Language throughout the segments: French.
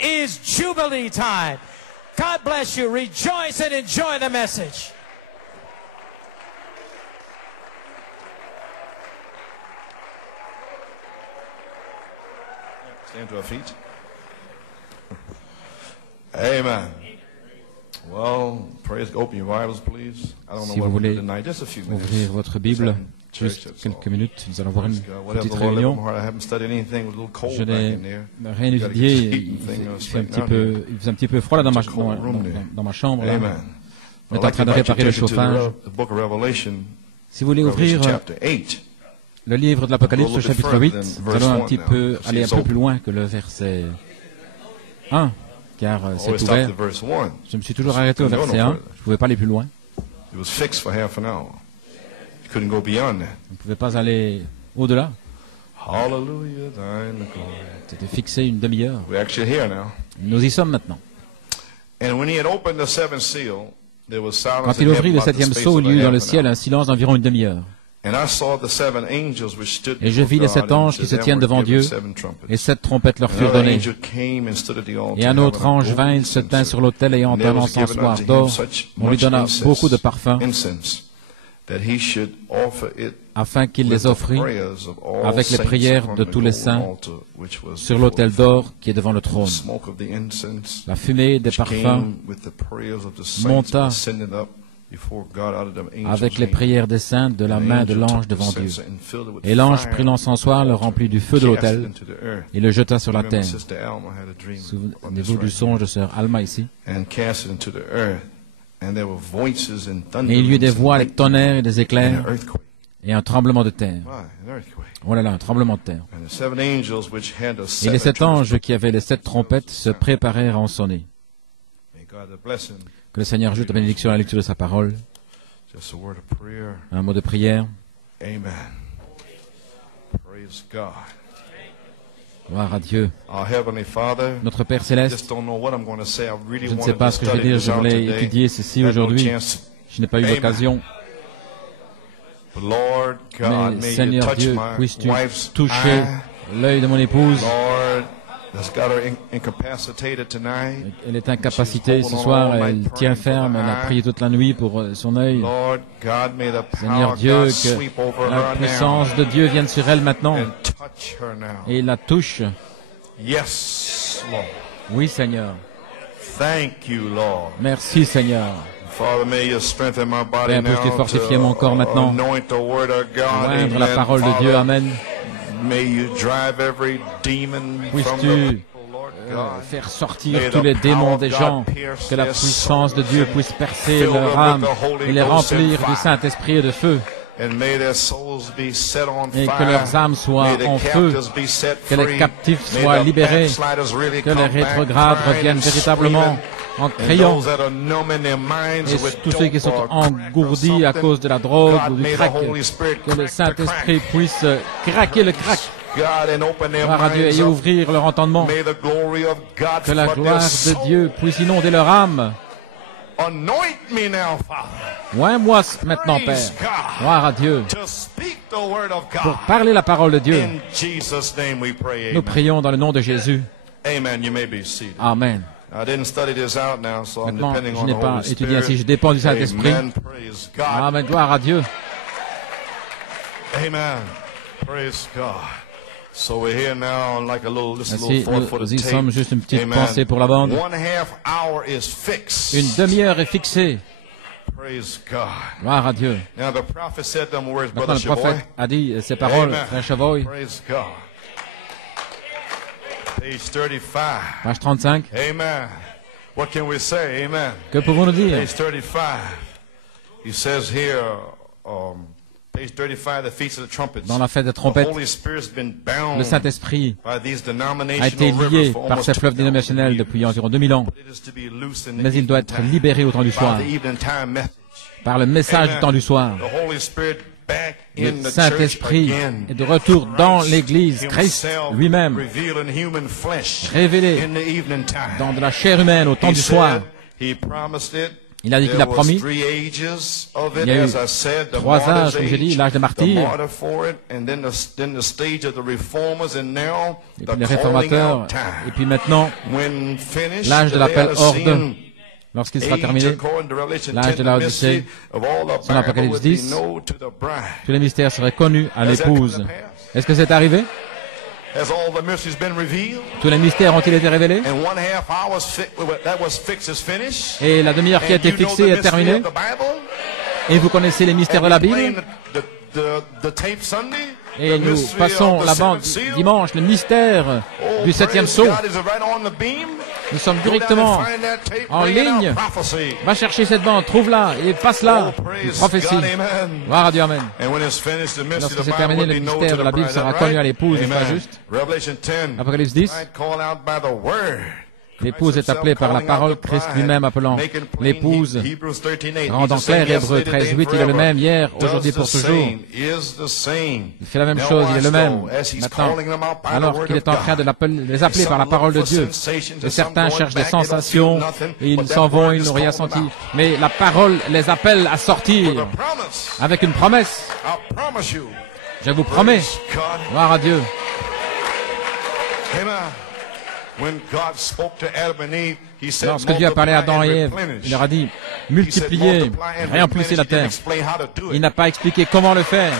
is Jubilee time. God bless you. Rejoice and enjoy the message. Stand to our feet. Amen. Well, praise. Open your Bibles, please. I don't know Si what vous we'll do voulez tonight. Just a few minutes. ouvrir votre Bible, juste quelques minutes, nous allons voir une petite réunion. Je n'ai rien étudié, il fait un petit peu froid là dans ma chambre. Là. On est en train de réparer le chauffage. Si vous voulez ouvrir le livre de l'Apocalypse au chapitre 8, nous allons aller un peu plus loin que le verset 1, car c'est ouvert. Je me suis toujours arrêté au verset 1, je ne pouvais pas aller plus loin. On ne pouvait pas aller au-delà. C'était fixé une demi-heure. Nous y sommes maintenant. Quand il ouvrit le septième sceau, il y eut dans le ciel un silence d'environ une demi-heure. Et je vis les 7 anges qui se tiennent devant Dieu, et 7 trompettes leur furent données. Et un autre ange vint, il se tint sur l'autel ayant un encensoir d'or. On lui donna beaucoup de parfums, afin qu'il les offrît avec les prières de tous les saints sur l'autel d'or qui est devant le trône. La fumée des parfums monta avec les prières des saints de la main de l'ange devant Dieu. Et l'ange prit l'encensoir, le remplit du feu de l'autel, et le jeta sur la terre. Souvenez-vous du songe de sœur Alma ici. Et il y eut des voix, des tonnerres et des éclairs, et un tremblement de terre. Oh là là, un tremblement de terre. Et les 7 anges qui avaient les 7 trompettes se préparèrent à en sonner. Que le Seigneur ajoute la bénédiction à la lecture de sa parole. Un mot de prière. Gloire à Dieu. Notre Père Céleste, je ne sais pas ce que je vais dire, je voulais étudier ceci aujourd'hui. Je n'ai pas eu l'occasion. Mais Seigneur Dieu, puisses-tu toucher l'œil de mon épouse. Elle est incapacitée ce soir, elle tient ferme, elle a prié toute la nuit pour son œil. Seigneur Dieu, que la puissance de Dieu vienne sur elle maintenant et la touche. Oui, Seigneur. Merci, Seigneur. Père, puisses-tu fortifier mon corps maintenant, oindre la parole de Dieu, Amen. Puisses-tu faire sortir tous les démons des gens, que la puissance de Dieu puisse percer leur âme et les remplir du Saint-Esprit et de feu, et que leurs âmes soient en feu, que les captifs soient libérés, que les rétrogrades reviennent véritablement en criant, et tous ceux qui sont engourdis à cause de la drogue ou du crack, que le Saint-Esprit puisse craquer le crack. Gloire à Dieu et ouvrir leur entendement. Que la gloire de Dieu puisse inonder leur âme. Oins-moi maintenant, Père. Gloire à Dieu. Pour parler la parole de Dieu. Nous prions dans le nom de Jésus. Amen. Maintenant, je n'ai pas étudié ainsi, je dépends du Saint-Esprit. Amen. Gloire à Dieu. Amen. Praise God. Ainsi, nous y sommes, juste une petite pensée pour la bande. Une demi-heure est fixée. Gloire à Dieu. Maintenant, le prophète a dit ces paroles, frère Chavoy. Page 35. Que pouvons-nous dire? Dans la fête des trompettes, le Saint-Esprit a été lié par ces fleuves dénominationnels depuis environ 2000 ans, mais il doit être libéré au temps du soir, par le message du temps du soir. Le Saint-Esprit est de retour dans l'Église, Christ lui-même, révélé dans de la chair humaine au temps du soir. Il a dit qu'il a promis. Il y a eu 3 âges, comme j'ai dit, l'âge des martyrs, et puis les réformateurs, et puis maintenant, l'âge de l'appel hors d'eux. Lorsqu'il sera terminé, l'âge de la Odyssée, selon Apocalypse 10, tous les mystères seraient connus à l'épouse. Est-ce que c'est arrivé? Tous les mystères ont-ils été révélés? Et la demi-heure qui a été fixée est terminée? Et vous connaissez les mystères de la Bible? Et nous passons la bande dimanche, le mystère du 7e sceau. Nous sommes directement en ligne. Va chercher cette bande, trouve-la et passe-la. Une prophétie. Gloire à Dieu, amen. Lorsque c'est terminé, le mystère de la Bible sera connu à l'épouse, n'est pas juste? Apocalypse 10. L'épouse est appelée par la parole, Christ lui-même appelant l'épouse, rendant clair Hébreux 13:8, il est le même hier, aujourd'hui, pour toujours. Il fait la même chose, il est le même. Maintenant, alors qu'il est en train de les appeler par la parole de Dieu, et certains cherchent des sensations, et ils s'en vont, ils n'ont rien senti. Mais la parole les appelle à sortir avec une promesse. Je vous promets, gloire à Dieu. Lorsque Dieu a parlé à Adam et Ève, il leur a dit, multipliez, remplissez la terre. Il n'a pas expliqué comment le faire.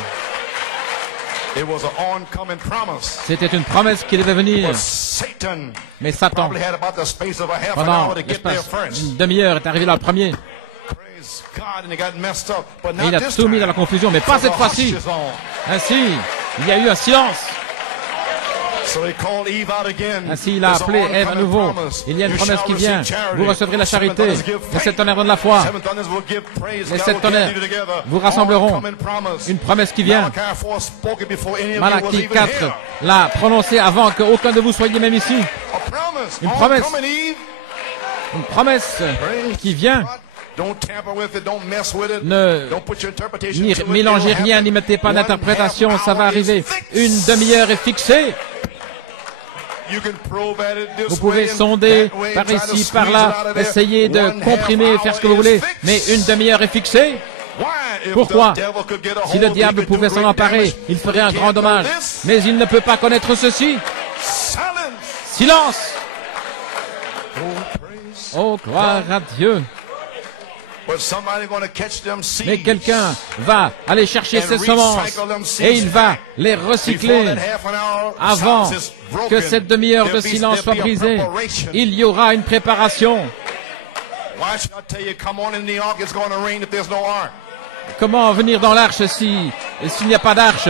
C'était une promesse qui devait venir. Mais Satan, pendant l'espace d'une demi-heure, est arrivé là le premier. Et il a tout mis dans la confusion, mais pas cette fois-ci. Ainsi, il y a eu un silence. Ainsi, il a appelé Ève à nouveau. Il y a une promesse qui vient. Vous recevrez la charité. Les 7 tonnerres donnent la foi. Les 7 tonnerres vous rassembleront. Une promesse qui vient. Malachie 4 l'a prononcée avant qu'aucun de vous soyez même ici. Une promesse. Une promesse qui vient. Ne mélangez rien, n'y mettez pas d'interprétation, ça va arriver. Une demi-heure est fixée. Vous pouvez sonder par ici, par là, essayer de comprimer, faire ce que vous voulez, mais une demi-heure est fixée. Pourquoi? Si le diable pouvait s'en emparer, il ferait un grand dommage. Mais il ne peut pas connaître ceci. Silence! Oh, gloire à Dieu! Mais quelqu'un va aller chercher ces semences et il va les recycler avant que cette demi-heure de silence soit brisée. Il y aura une préparation. Comment venir dans l'arche s'il n'y a pas d'arche?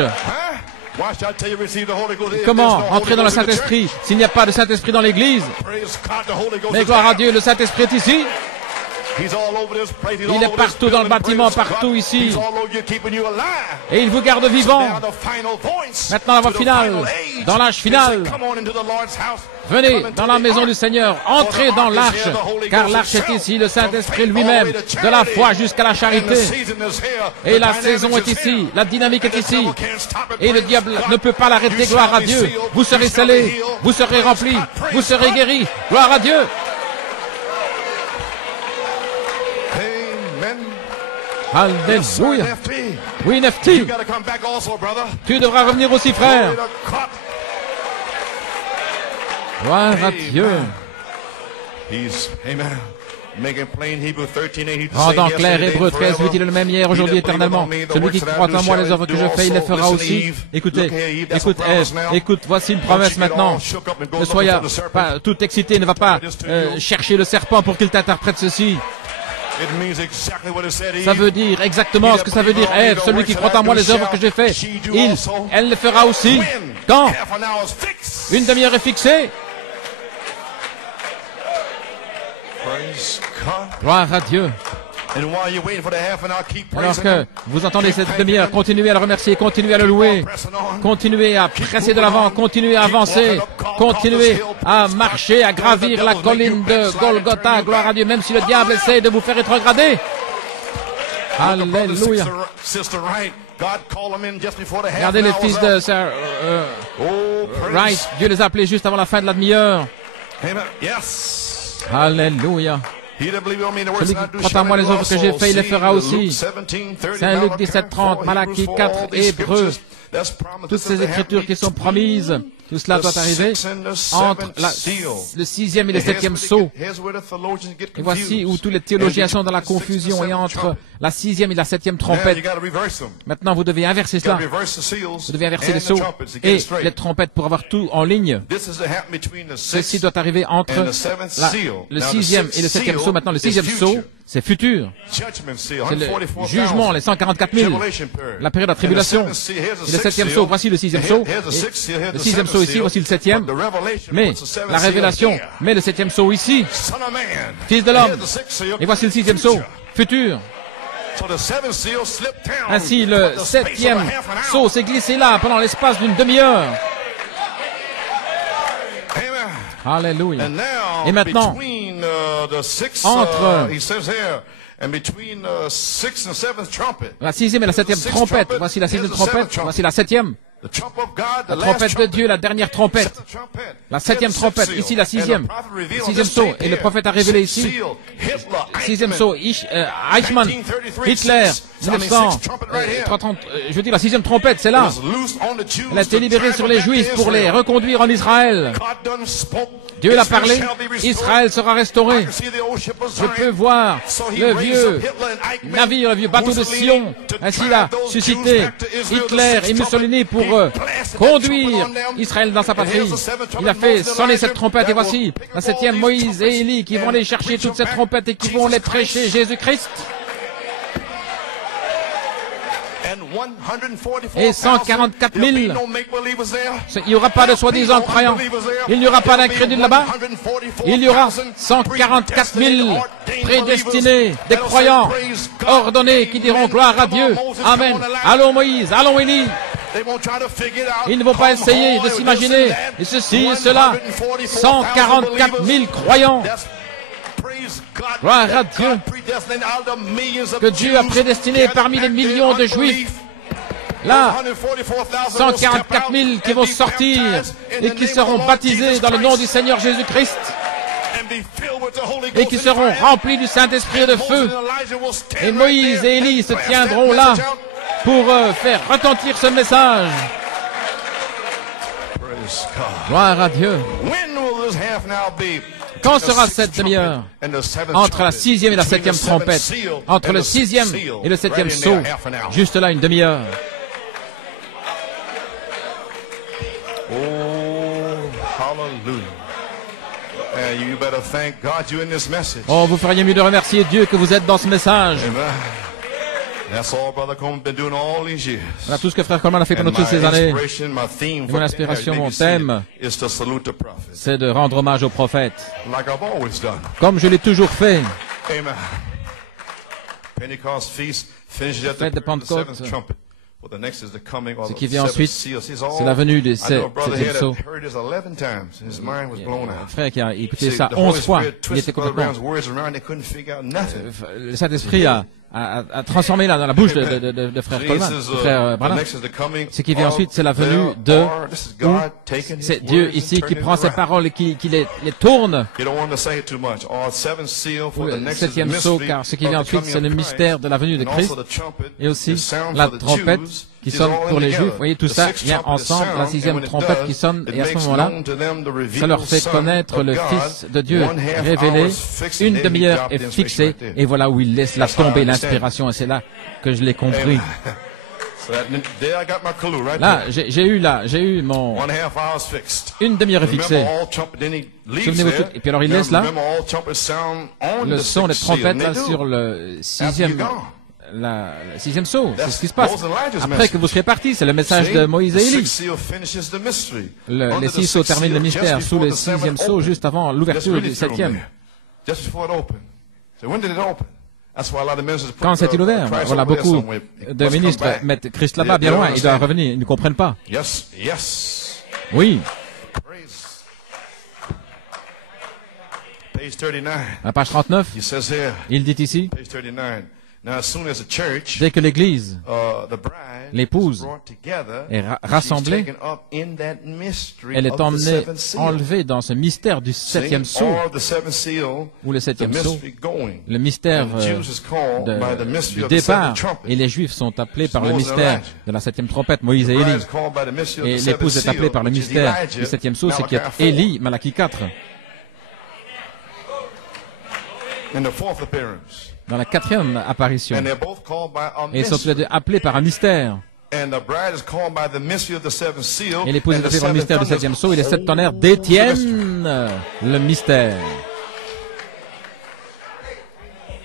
Comment entrer dans le Saint-Esprit s'il n'y a pas de Saint-Esprit dans l'église? Mais gloire à Dieu, le Saint-Esprit est ici. Il est partout dans le bâtiment, partout ici. Et il vous garde vivant. Maintenant la voix finale, dans l'âge final. Venez dans la maison du Seigneur, entrez dans l'arche, car l'arche est ici, le Saint-Esprit lui-même, de la foi jusqu'à la charité. Et la saison est ici, la dynamique est ici. Et le diable ne peut pas l'arrêter, gloire à Dieu. Vous serez scellés, vous serez remplis, vous serez guéris, gloire à Dieu. Alléluia. Oui, Nephti. Tu devras revenir aussi, frère. Gloire à Dieu. Rendant clair Hébreux 13:8, il est le même hier, aujourd'hui, éternellement. Celui qui croit en moi, les œuvres que je fais, il les fera aussi. Écoutez, écoute Ève, écoute, voici une promesse maintenant. Ne soyez pas tout excité, ne va pas chercher le serpent pour qu'il t'interprète ceci. Ça veut dire exactement ce que ça veut dire. Ève, celui qui croit en moi, les œuvres que j'ai fait, elle le fera aussi. Quand une demi-heure est fixée. Gloire à Dieu. Alors que vous entendez cette demi-heure, continuez à le remercier, continuez à le louer, continuez à presser de l'avant, continuez à avancer, continuez à marcher, à gravir la colline de Golgotha, gloire à Dieu, même si le diable essaie de vous faire rétrograder. Alléluia. Regardez les fils de Sir Wright, Dieu les a appelés juste avant la fin de la demi-heure. Alléluia. Celui qui croit en moi, les œuvres que j'ai faites, il les fera aussi. Saint Luc 17, 30, Malachie 4, Hébreux. Toutes ces écritures qui sont promises, tout cela doit arriver entre le 6e et le 7e sceau. Et voici où tous les théologiens sont dans la confusion, et entre la 6e et la 7e trompette. Maintenant, vous devez inverser cela. Vous devez inverser les sceaux et les trompettes pour avoir tout en ligne. Ceci doit arriver entre le 6e et le 7e sceau. Maintenant, le 6e sceau, c'est futur. C'est le jugement, les 144 000, la période de la tribulation. Et le 7e sceau, voici le 6e sceau. Le 6e sceau ici, voici le 7e. Mais la révélation, mais le 7e sceau ici. Fils de l'homme. Et voici le 6e sceau, futur. Ainsi, le 7e sceau s'est glissé là pendant l'espace d'une demi-heure. Alléluia. Et maintenant, entre la 6e et la 7e trompette, voici la 6e trompette, voici la 7e. La trompette de Dieu, la dernière trompette. La 7e trompette, ici la 6e. 6e sceau. Et le prophète a révélé ici. 6e sceau, Eichmann, Hitler, 1930. Je veux dire, la 6e trompette, c'est là. Elle a été libérée sur les Juifs pour les reconduire en Israël. Dieu l'a parlé, Israël sera restauré. Je peux voir le vieux navire, le vieux bateau de Sion. Ainsi il a suscité Hitler et Mussolini pour conduire Israël dans sa patrie. Il a fait sonner cette trompette et voici la 7e Moïse et Élie qui vont aller chercher toutes ces trompettes et qui vont les prêcher Jésus-Christ. Et 144 000, il n'y aura pas de soi-disant croyants, il n'y aura pas d'incrédules là-bas, il y aura 144 000 prédestinés, des croyants ordonnés qui diront gloire à Dieu, Amen, allons Moïse, allons Élie. Ils ne vont pas essayer de s'imaginer, et ceci et cela, 144 000 croyants. Gloire à Dieu, que Dieu a prédestiné parmi les millions de Juifs. Là, 144 000 qui vont sortir et qui seront baptisés dans le nom du Seigneur Jésus-Christ et qui seront remplis du Saint-Esprit et de feu. Et Moïse et Élie se tiendront là pour faire retentir ce message. Gloire à Dieu. Quand sera cette demi-heure? Entre la 6e et la 7e trompette. Entre le 6e et le 7e sceau. Juste là, une demi-heure. Oh, hallelujah. You better thank God you're in this message. Oh, vous feriez mieux de remercier Dieu que vous êtes dans ce message. Amen. That's all Brother Coleman been doing all these years. Voilà tout ce que Frère Coleman a fait pendant toutes ces années. Et mon inspiration, mon thème, c'est de rendre hommage aux prophètes. Comme je l'ai toujours fait. Amen. Pentecost feast finishes at Fête de the Pentecôte. seventh trumpet. Well, the next is the coming of Ce the qui vient seventh ensuite, seal. c'est la venue du septième sceau. Heard this 11 times. His mind was blown Un out. frère qui a écouté See, ça the Holy 11 fois, Spirit il twisted était Brother complètement... Brown's words around. They couldn't figure out nothing. Le Saint-Esprit a transformé dans la bouche de Frère Coleman, de Frère Branham. Ce qui vient ensuite, c'est la venue de... C'est Dieu ici qui prend ses paroles et qui les tourne. Pour le septième sceau, car ce qui vient ensuite, c'est le mystère de la venue de Christ. Et aussi la trompette qui sonne pour les Juifs. Vous voyez, tout ça vient ensemble, la 6e trompette qui sonne, et à ce moment-là, ça leur fait connaître le Fils de Dieu révélé. Une demi-heure est fixée, et voilà où il laisse la tomber, l'inspiration, et c'est là que je l'ai compris. Là, j'ai eu mon... Une demi-heure est fixée. Souvenez-vous tout. Et puis alors il laisse là le son des trompettes là sur le 6e... Le 6e sceau, c'est ce qui se passe. Après que vous serez partis, c'est le message de Moïse et Élie. Les 6 sceaux terminent le mystère sous le 6e sceau, juste avant l'ouverture du 7e. Quand s'est-il ouvert? Voilà, beaucoup de ministres mettent Christ là-bas, bien loin, ils doivent revenir, ils ne comprennent pas. Oui. À page 39, il dit ici, dès que l'Église, l'épouse est rassemblée, elle est emmenée, enlevée dans ce mystère du septième sceau, ou le septième sceau, le mystère du départ, et les Juifs sont appelés par le mystère de la septième trompette, Moïse et Élie, et l'épouse est appelée par le mystère du septième sceau, ce qui est Élie, Malachie 4. Dans la quatrième apparition, et ils sont tous les deux appelés par un mystère. Et l'épouse est appelée par le mystère du septième sceau, et les sept tonnerres détiennent le mystère.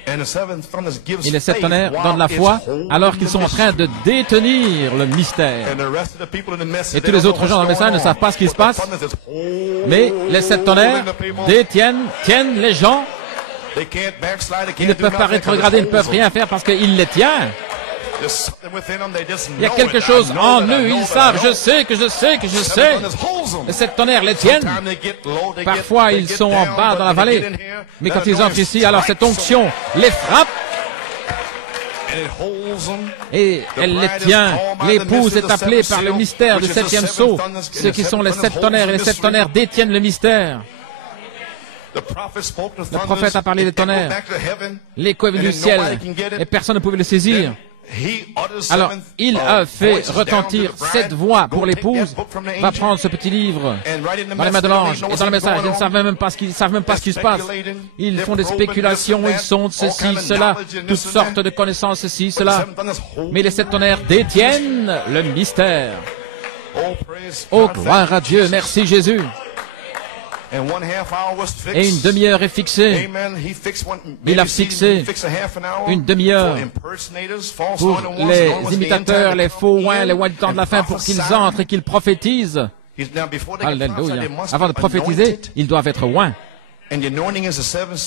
Et les sept tonnerres donnent la foi alors qu'ils sont en train de détenir le mystère. Et tous les autres gens dans le message ne savent pas ce qui se passe, mais les sept tonnerres tiennent les gens. Ils ne peuvent pas rétrograder, ils ne peuvent rien faire parce qu'il les tient. Il y a quelque chose en eux, ils savent, je sais. Les sept tonnerres les tiennent. Parfois, ils sont en bas dans la vallée. Mais quand ils entrent ici, alors cette onction les frappe. Et elle les tient. L'épouse est appelée par le mystère du septième sceau. Ceux qui sont les sept tonnerres, et les sept tonnerres détiennent le mystère. Le prophète a parlé des tonnerres. L'écho est venu du ciel et personne ne pouvait le saisir. Alors, il a fait retentir cette voix pour l'épouse, va prendre ce petit livre dans les mains de l'ange et dans le message. Ils ne savent même pas ce qui se passe. Ils font des spéculations, ils sont ceci, cela, toutes sortes de connaissances, ceci, cela. Mais les sept tonnerres détiennent le mystère. Oh, gloire à Dieu, merci Jésus. Et une demi-heure est fixée. Il a fixé une demi-heure pour les imitateurs, les faux oins, les oins du temps de la fin, pour qu'ils entrent et qu'ils prophétisent. Alléluia. Avant de prophétiser, ils doivent être oints.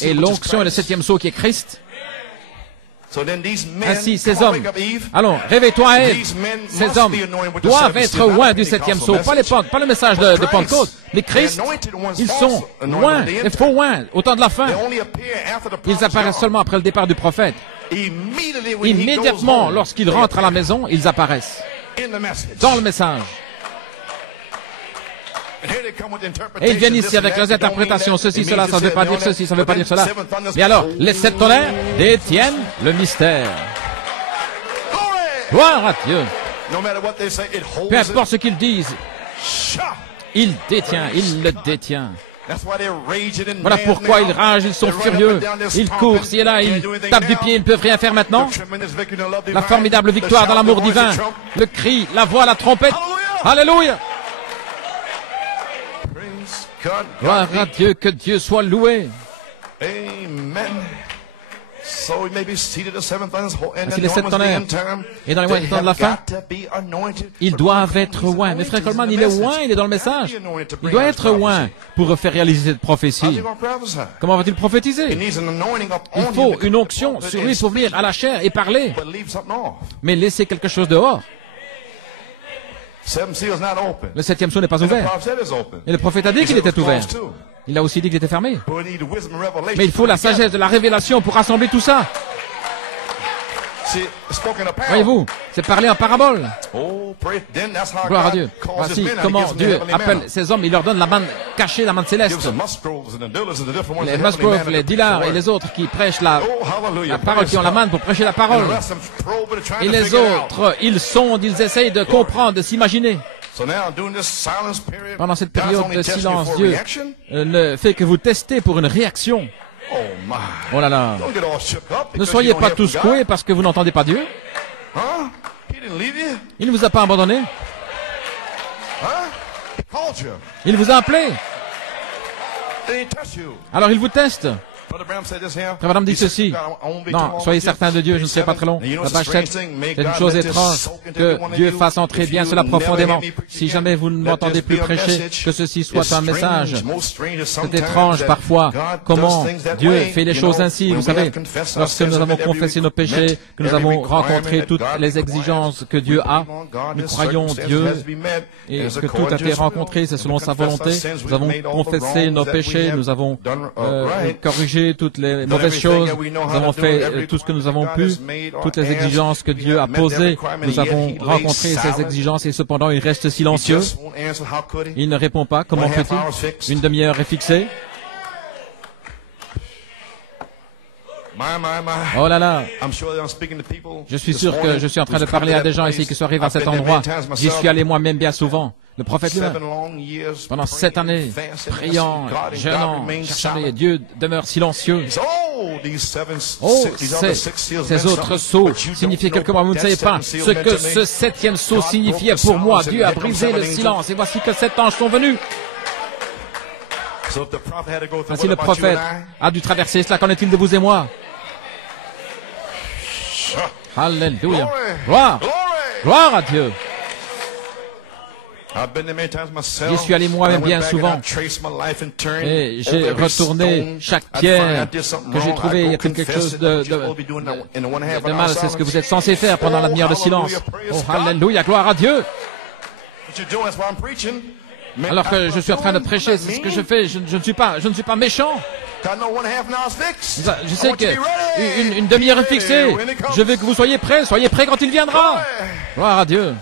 Et l'onction est le septième sceau qui est Christ. Ainsi, ces hommes, allons, réveille-toi, Ève. Ces hommes doivent être oints du septième sceau, pas le message de Pentecôte, mais Christ, ils sont oints, les faux oints, au temps de la fin. Ils apparaissent seulement après le départ du prophète. Immédiatement, lorsqu'ils rentrent à la maison, ils apparaissent dans le message. Et ils viennent ici avec leurs interprétations, ceci, cela, ça ne veut pas dire ceci, ça ne veut pas dire cela. Mais alors, les sept tonnerres détiennent le mystère. Gloire à Dieu. Peu importe ce qu'ils disent, il le détient. Voilà pourquoi ils ragent, ils sont furieux, ils courent, ci et là, ils tapent du pied, ils ne peuvent rien faire maintenant. La formidable victoire dans l'amour divin, le cri, la voix, la trompette. Alléluia. Gloire à Dieu, que Dieu soit loué. Amen. Ainsi les sept tonnerres. Et dans les mois du temps de la fin, ils doivent être oints. Mais frère Coleman, il est oint, il est dans le message. Il doit être oint pour faire réaliser cette prophétie. Comment va-t-il prophétiser? Il faut une onction sur lui pour venir à la chair et parler. Mais laisser quelque chose dehors. Le septième sceau n'est pas ouvert. Et le prophète a dit qu'il était ouvert. Il a aussi dit qu'il était fermé. Mais il faut la sagesse de la révélation pour rassembler tout ça. Voyez-vous, c'est parler en parabole. Gloire à Dieu. Voici comment Dieu appelle ces hommes. Il leur donne la manne cachée, la manne céleste. Les Musgrove, les Dillard et les autres qui prêchent la parole, qui ont la manne pour prêcher la parole. Et les autres, ils sondent, ils essayent de comprendre, de s'imaginer. Pendant cette période de silence, Dieu ne fait que vous tester pour une réaction. Oh là là. Ne soyez pas tous secoués parce que vous n'entendez pas Dieu. Il ne vous a pas abandonné. Il vous a appelé. Alors il vous teste. Frère Branham dit ceci. Non, soyez certains de Dieu, je ne serai pas très long. La page 7, c'est une chose étrange que Dieu fasse entrer bien cela profondément. Si jamais vous ne m'entendez plus prêcher, que ceci soit un message. C'est étrange parfois comment Dieu fait les choses ainsi. Vous savez, lorsque nous avons confessé nos péchés, que nous avons rencontré toutes les exigences que Dieu a, nous croyons Dieu et que tout a été rencontré, c'est selon sa volonté. Nous avons confessé nos péchés, nous avons corrigé corrigé toutes les mauvaises choses. Nous avons fait tout ce que nous avons pu, toutes les exigences que Dieu a posées. Nous avons rencontré ces exigences et cependant il reste silencieux. Il ne répond pas. Comment fait-il? Une demi-heure est fixée. Oh là là, je suis sûr que je suis en train de parler à des gens ici qui se arrivent à cet endroit. J'y suis allé moi-même bien souvent. Le prophète lui-même, pendant 7 années, priant, jeûnant, cherchant, et Dieu demeure silencieux. Oh, ces autres sceaux signifiaient quelque chose. Vous ne savez pas ce que ce 7e sceau signifiait pour moi. Dieu a brisé le silence. Et voici que 7 anges sont venus. Ainsi le prophète a dû traverser cela. Qu'en est-il de vous et moi? Alléluia. Gloire. Gloire à Dieu. J'y suis allé moi-même bien souvent et j'ai retourné chaque pierre que j'ai trouvée. Y a-t-il quelque chose de mal? C'est ce que vous êtes censé faire pendant la demi-heure de silence. Oh, alléluia, gloire à Dieu. Alors que je suis en train de prêcher, c'est ce que je fais. Je ne suis pas méchant. Je sais qu'une demi-heure est fixée. Je veux que vous soyez prêts. Soyez prêts quand il viendra. Gloire à Dieu.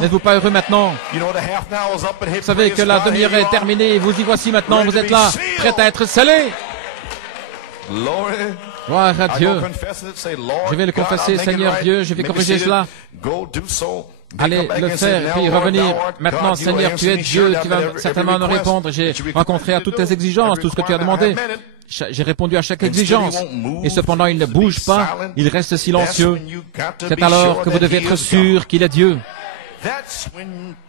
N'êtes-vous pas heureux maintenant? Vous savez que la demi-heure est terminée. Vous y voici maintenant. Vous êtes là, prêts à être scellés. Gloire à Dieu. Je vais le confesser, Seigneur Dieu. Je vais corriger cela. Allez le faire et puis revenir. Maintenant, Seigneur, tu es Dieu, tu vas certainement nous répondre. J'ai rencontré à toutes tes exigences, tout ce que tu as demandé. J'ai répondu à chaque exigence. Et cependant, il ne bouge pas, il reste silencieux. C'est alors que vous devez être sûr qu'il est Dieu.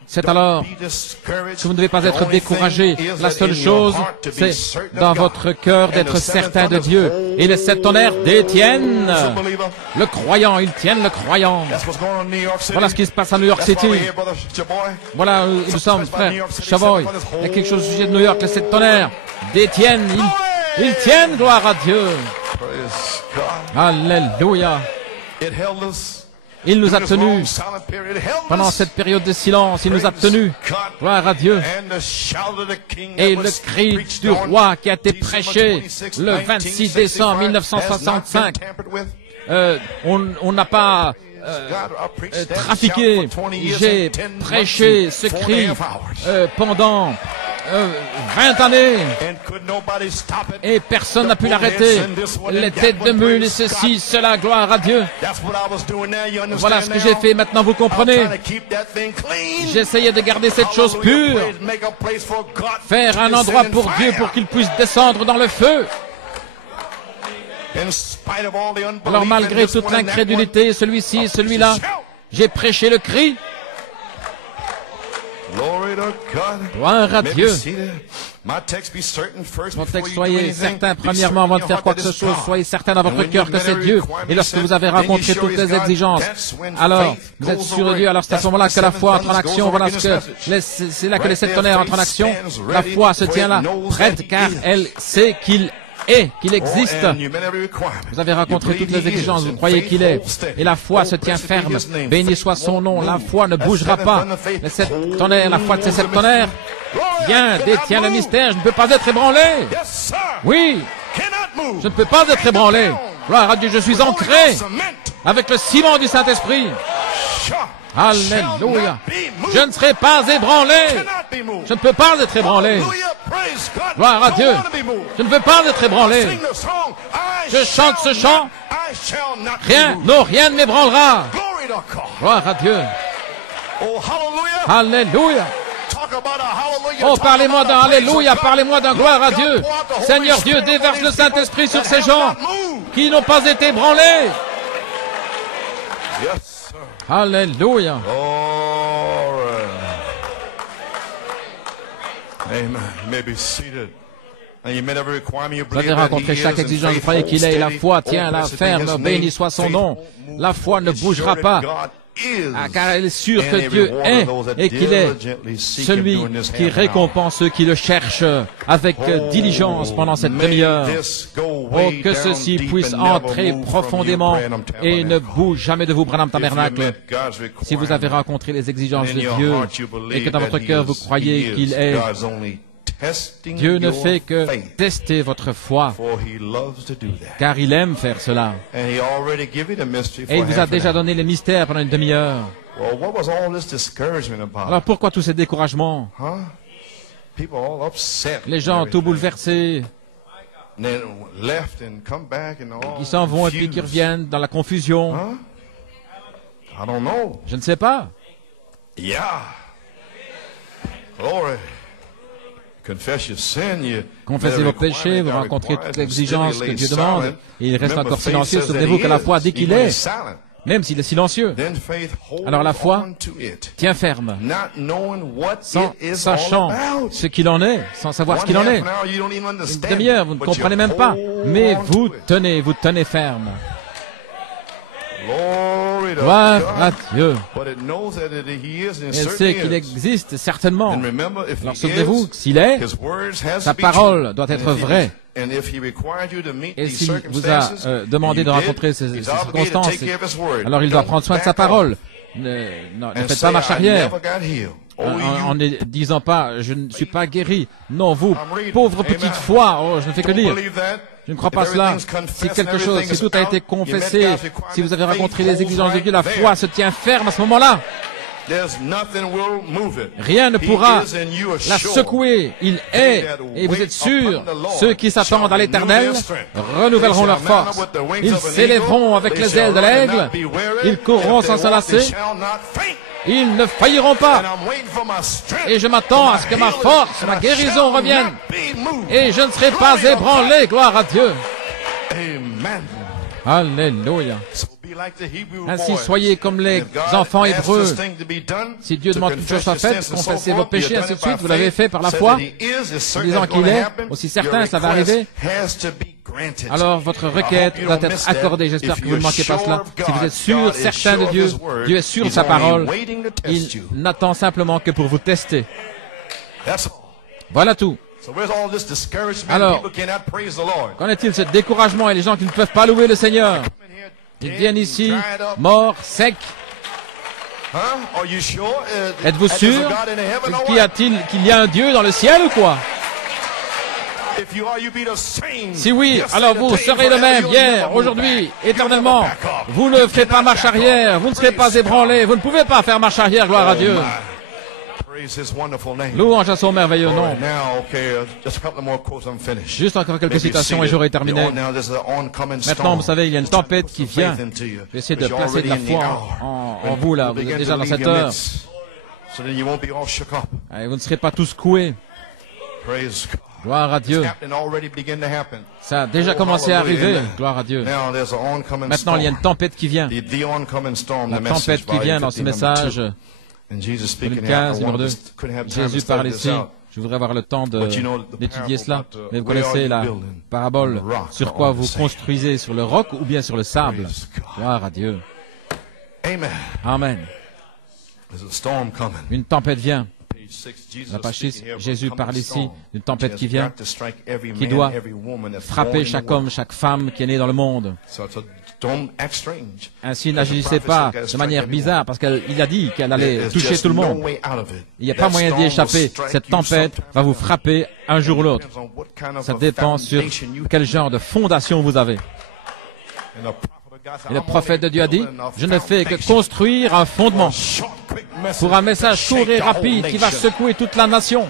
C'est alors que vous ne devez pas être découragé. La seule chose, c'est dans votre cœur d'être certain de Dieu. Et les 7 tonnerres détiennent le croyant. Ils tiennent le croyant. Voilà ce qui se passe à New York City. Voilà où nous sommes, frère Chavoy. Il y a quelque chose au sujet de New York. Les 7 tonnerres détiennent. Ils tiennent, gloire à Dieu. Alléluia. Il nous a tenus pendant cette période de silence. Il nous a tenus. Gloire à Dieu. Et le cri du roi qui a été prêché le 26 décembre 1965. On n'a pas trafiqué. J'ai prêché ce cri pendant 20 années et personne n'a pu l'arrêter. Les têtes de mule et ceci, cela, gloire à Dieu. Voilà ce que j'ai fait, maintenant vous comprenez. J'essayais de garder cette chose pure, faire un endroit pour Dieu pour qu'il puisse descendre dans le feu. Alors malgré toute l'incrédulité, celui-ci et celui-là, j'ai prêché le cri. Gloire à Dieu. Mon texte, soyez certains, premièrement, avant de faire quoi que ce soit, soyez certains dans votre cœur que c'est Dieu. Et lorsque vous avez rencontré toutes les exigences, alors vous êtes sûr de Dieu. Alors c'est à ce moment-là que la foi entre en action. Voilà c'est là que les 7 tonnerres entrent en action. La foi se tient là, prête, car elle sait qu'il est, qu'il existe. Vous avez rencontré toutes les exigences, vous croyez qu'il est. Et la foi se tient ferme. Béni soit son nom. La foi ne bougera pas. Les 7 tonnerres, la foi de ces 7 tonnerres, bien, détient le mystère. Je ne peux pas être ébranlé. Oui, je ne peux pas être ébranlé. Gloire à Dieu, je suis ancré avec le ciment du Saint-Esprit. Alléluia. Je ne serai pas ébranlé. Je ne peux pas être ébranlé. Gloire à Dieu. Je ne veux pas être ébranlé. Je chante ce chant. Rien ne m'ébranlera. Gloire à Dieu. Alléluia. Oh, parlez-moi d'un Alléluia, parlez-moi d'un gloire à Dieu. Seigneur Dieu, déverse le Saint-Esprit sur ces gens qui n'ont pas été ébranlés. Alléluia. Vous avez rencontré chaque exigence, vous croyez qu'il est, la foi tient la ferme, béni soit son nom. La foi ne bougera pas, car elle est sûre que Dieu est et qu'il est celui qui récompense ceux qui le cherchent avec diligence pendant cette demi-heure. Oh, que ceci puisse entrer profondément et ne bouge jamais de vous, Branham Tabernacle. Si vous avez rencontré les exigences de Dieu et que dans votre cœur vous croyez qu'il est Dieu ne fait que tester votre foi, car il aime faire cela. Et il vous a déjà donné les mystères pendant une demi-heure. Alors pourquoi tous ces découragements? Les gens tout bouleversés, qui s'en vont et puis qui reviennent dans la confusion. Je ne sais pas. Confessez vos péchés, vous rencontrez toute l'exigence que Dieu demande, et il reste encore silencieux. Souvenez-vous que la foi dit qu'il est, même s'il est silencieux. Alors la foi tient ferme, sans sachant ce qu'il en est, sans savoir ce qu'il en est. Une demi-heure, vous ne comprenez même pas, mais vous tenez ferme. Gloire à Dieu. Elle sait qu'il existe certainement. Alors souvenez-vous, s'il est, sa parole doit être vraie. Et s'il vous a demandé de rencontrer ces circonstances, alors il doit prendre soin de sa parole. Ne faites pas marche arrière. En ne disant pas, je ne suis pas guéri. Non, vous, pauvre petite foi, oh, je ne fais que lire. Je ne crois pas cela. Si quelque chose, si tout a été confessé, si vous avez rencontré les exigences de Dieu, la foi se tient ferme à ce moment-là. Rien ne pourra la secouer. Il est, et vous êtes sûr, ceux qui s'attendent à l'Éternel renouvelleront leur force. Ils s'élèveront avec les ailes de l'aigle. Ils courront sans se lasser. Ils ne failliront pas. Et je m'attends à ce que ma force, ma guérison revienne. Et je ne serai pas ébranlé. Gloire à Dieu. Alléluia. Ainsi, soyez comme les enfants hébreux. Si Dieu demande qu'une chose soit faite, confessez vos péchés, ainsi de suite, vous l'avez fait par la foi, en disant qu'il est, aussi certain, ça va arriver. Alors, votre requête doit être accordée. J'espère que vous ne manquez pas cela. Si vous êtes sûr, certain de Dieu, Dieu est sûr de sa parole. Il n'attend simplement que pour vous tester. Voilà tout. Alors, qu'en est-il de ce découragement et les gens qui ne peuvent pas louer le Seigneur? Ils viennent ici, morts, secs. Êtes-vous sûr qu'il y a un Dieu dans le ciel ou quoi? Si oui, alors vous serez le même hier, aujourd'hui, éternellement. Vous ne ferez pas marche arrière, vous ne serez pas ébranlés, vous ne pouvez pas faire marche arrière, gloire à Dieu. Louange à son merveilleux nom. Juste encore quelques citations et j'aurai terminé. Maintenant, vous savez, il y a une tempête qui vient. Je vais essayer de placer de la foi en vous, là. Vous êtes déjà dans cette heure. Et vous ne serez pas tous secoués. Gloire à Dieu. Ça a déjà commencé à arriver. Gloire à Dieu. Maintenant, il y a une tempête qui vient. La tempête qui vient dans ce message. 2015, numéro 2. Jésus parle ici. Je voudrais avoir le temps d'étudier cela. Mais vous connaissez la parabole. Sur quoi vous construisez, sur le roc ou bien sur le sable? Gloire à Dieu. Amen. Une tempête vient. La page 6, Jésus parle ici d'une tempête qui vient, qui doit frapper chaque homme, chaque femme qui est né dans le monde. Ainsi, n'agissez pas de manière bizarre, parce qu'il a dit qu'elle allait toucher tout le monde. Il n'y a pas moyen d'y échapper. Cette tempête va vous frapper un jour ou l'autre. Ça dépend sur quel genre de fondation vous avez. Et le prophète de Dieu a dit, je ne fais que construire un fondement pour un message court et rapide qui va secouer toute la nation.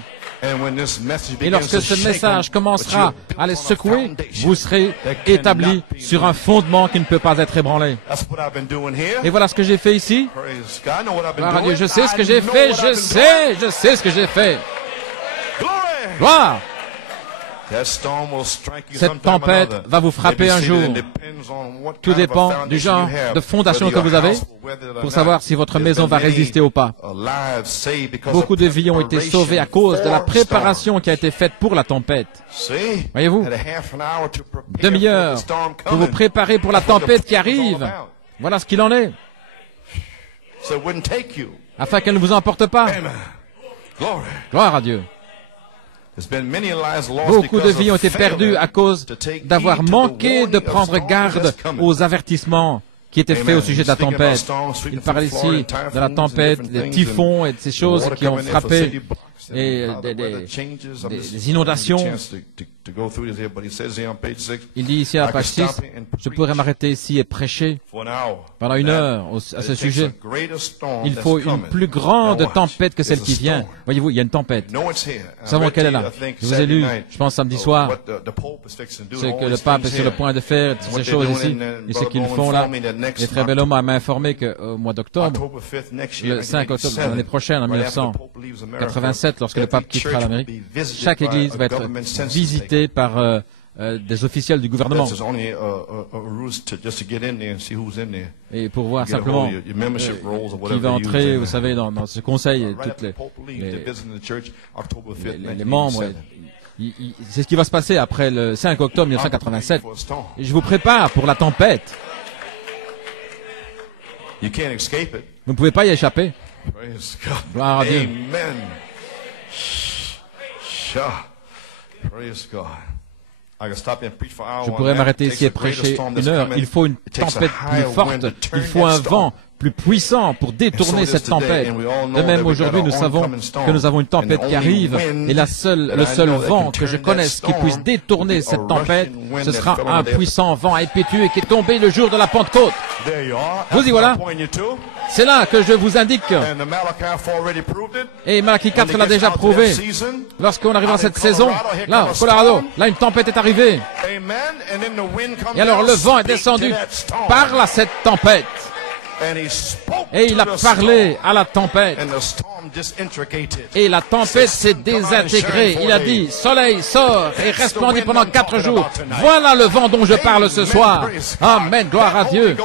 Et lorsque ce message commencera à les secouer, vous serez établis sur un fondement qui ne peut pas être ébranlé. Et voilà ce que j'ai fait ici. Gloire à Dieu, je sais ce que j'ai fait, je sais ce que j'ai fait. Gloire! Cette tempête va vous frapper un jour. Tout dépend du genre de fondation que vous avez pour savoir si votre maison va résister ou pas. Beaucoup de vies ont été sauvées à cause de la préparation qui a été faite pour la tempête. Voyez-vous, demi-heure pour vous préparer pour la tempête qui arrive. Voilà ce qu'il en est. Afin qu'elle ne vous emporte pas. Gloire à Dieu. Beaucoup de vies ont été perdues à cause d'avoir manqué de prendre garde aux avertissements qui étaient faits au sujet de la tempête. Il parle ici de la tempête, des typhons et de ces choses qui ont frappé et des inondations. Il dit ici à la page 6, je pourrais m'arrêter ici et prêcher pendant 1 heure à ce sujet. Il faut une plus grande tempête que celle qui vient. Voyez-vous, il y a une tempête. Nous savons qu'elle est là. Je vous ai lu, je pense samedi soir, ce que le pape est sur le point de faire, toutes ces choses ici, et ce qu'ils font là. Et très bel homme m'a informé qu'au mois d'octobre, le 5 octobre de l'année prochaine, en 1987, lorsque le pape quittera l'Amérique, chaque église va être visitée par des officiels du gouvernement. Et pour voir simplement qui va entrer, vous savez, dans ce conseil, et toutes les membres. C'est ce qui va se passer après le 5 octobre 1987. Et je vous prépare pour la tempête. Vous ne pouvez pas y échapper. Gloire à Dieu. Je pourrais m'arrêter ici et prêcher 1 heure. Il faut une tempête plus forte. Il faut un vent plus puissant pour détourner cette tempête. De même, aujourd'hui, nous savons que nous avons une tempête qui arrive, et le seul vent que je connaisse qui puisse détourner cette tempête, ce sera un puissant vent impétueux qui est tombé le jour de la Pentecôte. Vous y voilà. C'est là que je vous indique. Et Malachie 4 l'a déjà prouvé. Lorsqu'on arrive dans cette saison, là, au Colorado, là, une tempête est arrivée. Et alors, le vent est descendu par cette tempête. Et il a parlé à la tempête. Et la tempête s'est désintégrée. Il a dit, soleil, sort et resplendit pendant 4 jours. Voilà le vent dont je parle ce soir. Amen, gloire à Dieu.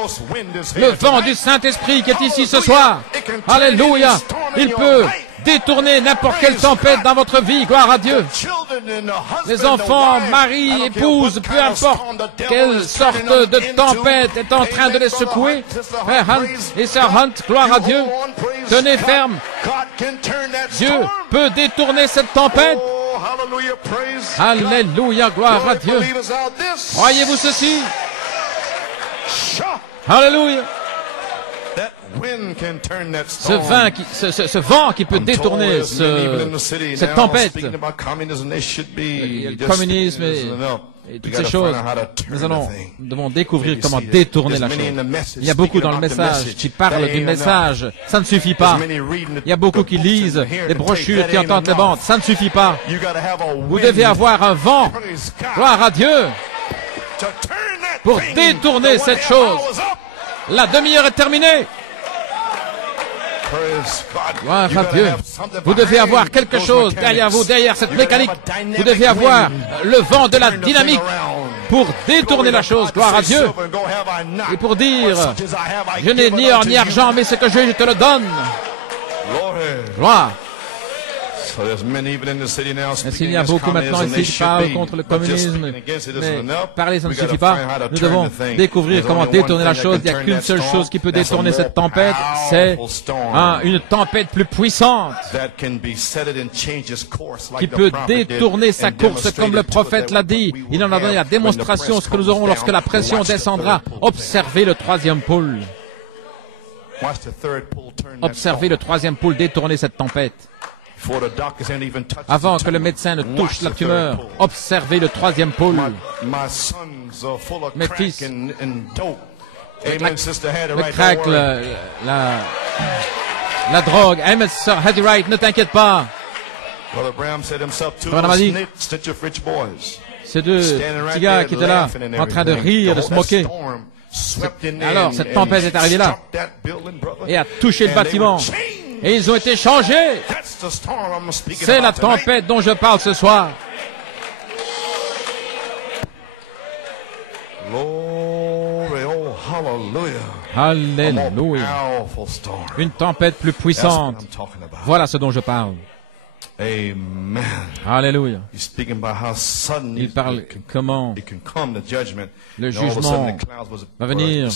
Le vent du Saint-Esprit qui est ici ce soir. Alléluia. Il peut détourner n'importe quelle tempête dans votre vie, gloire à Dieu. Les enfants, mari, épouse, peu importe quelle sorte de tempête est en train de les secouer. Frère Hunt et Sœur Hunt, gloire à Dieu. Tenez ferme. Dieu peut détourner cette tempête. Alléluia, gloire à Dieu. Croyez-vous ceci? Alléluia. Ce vent qui peut détourner cette tempête, le communisme et toutes ces choses, nous devons découvrir comment détourner la chose. Il y a beaucoup dans le message qui parlent du message, ça ne suffit pas. Il y a beaucoup qui lisent des brochures, qui entendent les bandes, ça ne suffit pas. Vous devez avoir un vent, gloire à Dieu, pour détourner cette chose. La demi-heure est terminée. Gloire à Dieu. Vous devez avoir quelque chose derrière vous, derrière cette mécanique. Vous devez avoir le vent de la dynamique pour détourner la chose. Gloire à Dieu. Et pour dire, je n'ai ni or ni argent, mais ce que j'ai, je te le donne. Gloire. S'il y a beaucoup maintenant ici qui parlent contre le communisme, mais parler ça ne suffit pas. Nous devons découvrir comment détourner la chose. Il n'y a qu'une seule chose qui peut détourner cette tempête, c'est une tempête plus puissante qui peut détourner sa course comme le prophète l'a dit. Il en a donné la démonstration, ce que nous aurons lorsque la pression descendra. Observez le 3e pôle. Observez le 3e pôle détourner cette tempête. Avant que le médecin ne touche la tumeur, observez le 3e pôle. Mes fils, le crack, la drogue. Amen, Sir Hattie Wright, ne t'inquiète pas. Branham a dit, ces 2 petits gars qui étaient là, en train de rire, de se moquer. Alors, cette tempête est arrivée là et a touché le bâtiment. Et ils ont été changés. C'est la tempête dont je parle ce soir. Alléluia. Une tempête plus puissante. Voilà ce dont je parle. Alléluia. Il parle comment le jugement va venir.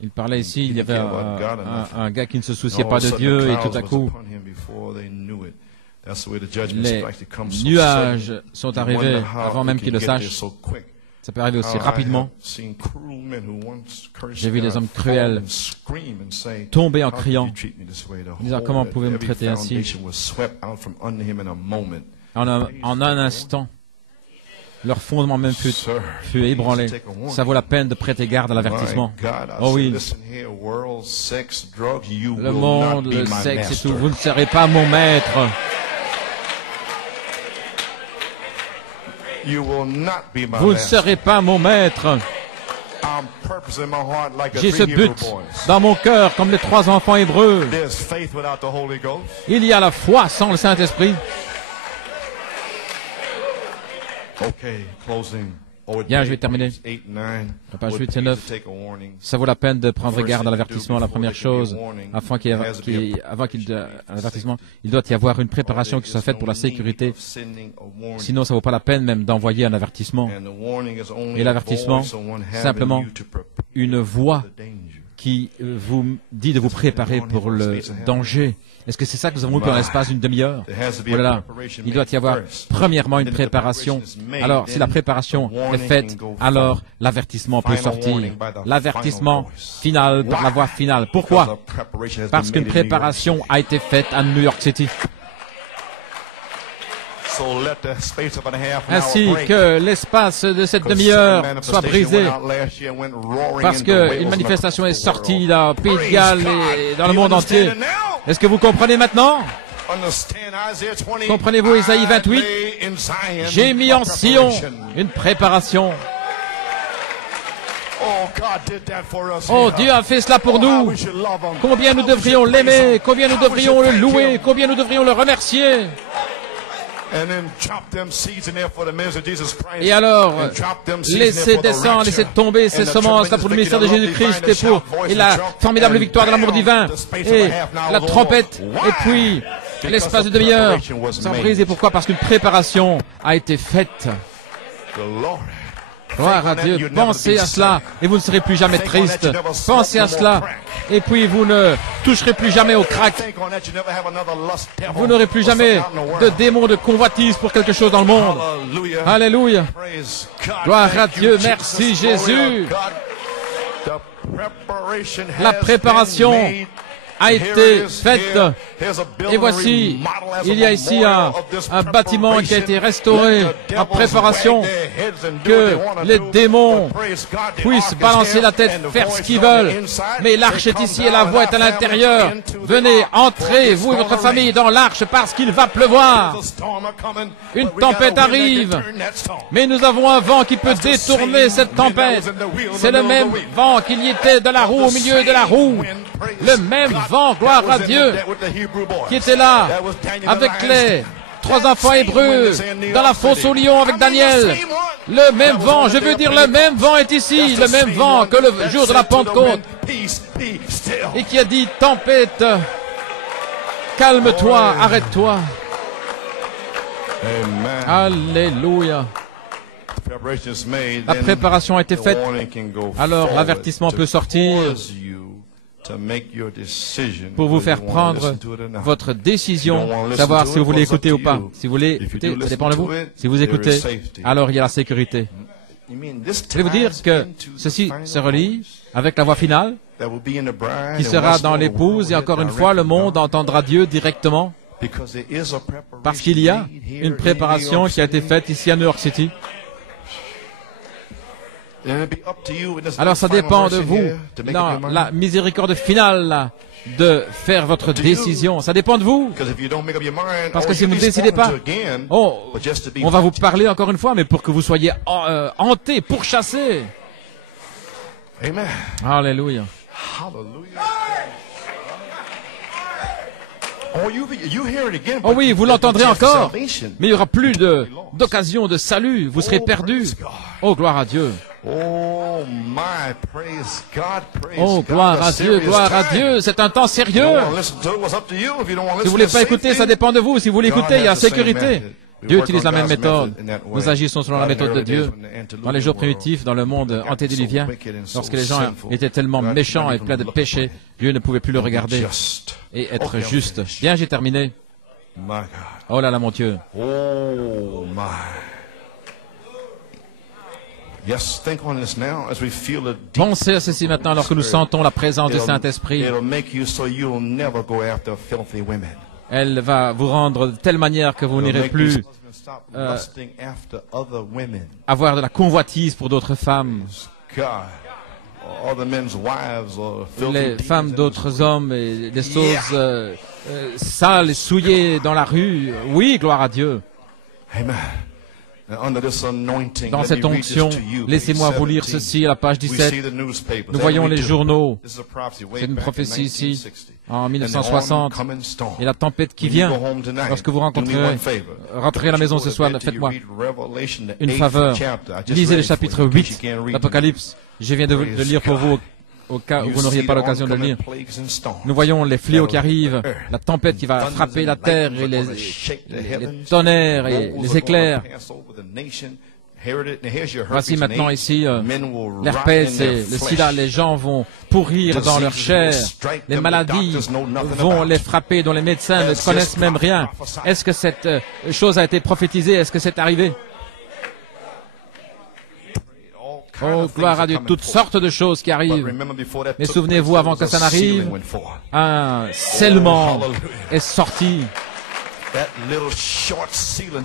Il parlait ici, il y avait un gars qui ne se souciait pas de Dieu et tout à coup, les nuages sont arrivés avant même qu'il le sache. Ça peut arriver aussi rapidement. J'ai vu des hommes cruels tomber en criant, disant comment pouvez-vous me traiter ainsi. En un instant, leur fondement même fut ébranlé. Ça vaut la peine de prêter garde à l'avertissement. Oh oui. Le monde, le sexe et tout, vous ne serez pas mon maître. Vous ne serez pas mon maître. J'ai ce but dans mon cœur comme les 3 enfants hébreux. Il y a la foi sans le Saint-Esprit. Bien, je vais terminer. La page 8 et 9. Ça vaut la peine de prendre garde à l'avertissement. La première chose, avant l'avertissement, il doit y avoir une préparation qui soit faite pour la sécurité. Sinon, ça ne vaut pas la peine même d'envoyer un avertissement. Et l'avertissement, simplement une voix qui vous dit de vous préparer pour le danger. Est-ce que c'est ça que nous avons vu en l'espace d'une demi-heure? Voilà. Il doit y avoir premièrement une préparation. Alors, si la préparation est faite, alors l'avertissement peut sortir. L'avertissement final par la voie finale. Pourquoi? Parce qu'une préparation a été faite à New York City. Ainsi que l'espace de cette demi-heure soit brisé, parce qu'une manifestation est sortie là, au Pays de Galles et dans le monde entier. Est-ce que vous comprenez maintenant? Comprenez-vous Isaïe 28? J'ai mis en Sion une préparation. Oh, Dieu a fait cela pour nous. Combien nous devrions l'aimer, combien nous devrions le louer, combien nous devrions le remercier. Et alors, laissez descendre, laissez tomber ces semences là pour le ministère de Jésus-Christ et la formidable victoire de l'amour divin et la trompette et puis l'espace de demi-heure sans briser. Pourquoi? Parce qu'une préparation a été faite. Gloire à Dieu. Pensez à cela et vous ne serez plus jamais triste. Pensez à cela et puis vous ne toucherez plus jamais au crack. Vous n'aurez plus jamais de démons de convoitise pour quelque chose dans le monde. Alléluia. Gloire à Dieu. Merci Jésus. La préparation a été faite. Et voici, il y a ici un bâtiment qui a été restauré en préparation que les démons puissent balancer la tête, faire ce qu'ils veulent. Mais l'arche est ici et la voie est à l'intérieur. Venez, entrez, vous et votre famille, dans l'arche parce qu'il va pleuvoir. Une tempête arrive, mais nous avons un vent qui peut détourner cette tempête. C'est le même vent qu'il y était de la roue au milieu de la roue. Le même vent, gloire à Dieu, qui était là avec les 3 enfants hébreux dans la fosse au lion avec Daniel. Le même vent, je veux dire le même vent est ici, le même vent que le jour de la Pentecôte. Et qui a dit, tempête, calme-toi, arrête-toi. Alléluia. La préparation a été faite, alors l'avertissement peut sortir pour vous faire prendre votre décision, savoir si vous voulez écouter ou pas. Si vous voulez écouter, ça dépend de vous. Si vous écoutez, alors il y a la sécurité. Voulez-vous dire que ceci se relie avec la voix finale qui sera dans l'épouse et encore une fois, le monde entendra Dieu directement parce qu'il y a une préparation qui a été faite ici à New York City. Alors ça dépend de vous, dans la miséricorde finale, là, de faire votre décision. Ça dépend de vous. Parce que si vous ne décidez pas, on va vous parler encore une fois, mais pour que vous soyez hantés, pourchassés. Alléluia. Oh oui, vous l'entendrez encore, mais il n'y aura plus d'occasion de salut. Vous serez perdus. Oh, gloire à Dieu. Oh, gloire à Dieu, gloire à Dieu. C'est un temps sérieux. Si vous ne voulez pas écouter, ça dépend de vous. Si vous voulez écouter, il y a sécurité. Dieu utilise la même méthode. Nous agissons selon la méthode de Dieu. Dans les jours primitifs, dans le monde antédiluvien, lorsque les gens étaient tellement méchants et pleins de péchés, Dieu ne pouvait plus le regarder et être juste. Bien, j'ai terminé. Oh là là, mon Dieu. Pensez à ceci maintenant alors que nous sentons la présence du Saint-Esprit. Elle va vous rendre de telle manière que vous n'irez plus avoir de la convoitise pour d'autres femmes. Les femmes d'autres hommes et des choses sales et souillées dans la rue. Oui, gloire à Dieu. Dans cette onction, laissez-moi vous lire ceci à la page 17. Nous voyons les journaux. C'est une prophétie ici, en 1960. Et la tempête qui vient, lorsque vous rentrez à la maison ce soir, faites-moi une faveur. Lisez le chapitre 8 d'Apocalypse. Je viens de le lire pour vous au cas où vous n'auriez pas l'occasion de le lire. Nous voyons les fléaux qui arrivent, la tempête qui va frapper la terre et les tonnerres et les éclairs. Voici maintenant ici l'herpès et le sida. Les gens vont pourrir dans leur chair. Les maladies vont les frapper dont les médecins ne connaissent même rien. Est-ce que cette chose a été prophétisée? Est-ce que c'est arrivé? Oh, gloire à Dieu, toutes sortes de choses qui arrivent. Mais souvenez-vous, avant que ça n'arrive, un scellement est sorti.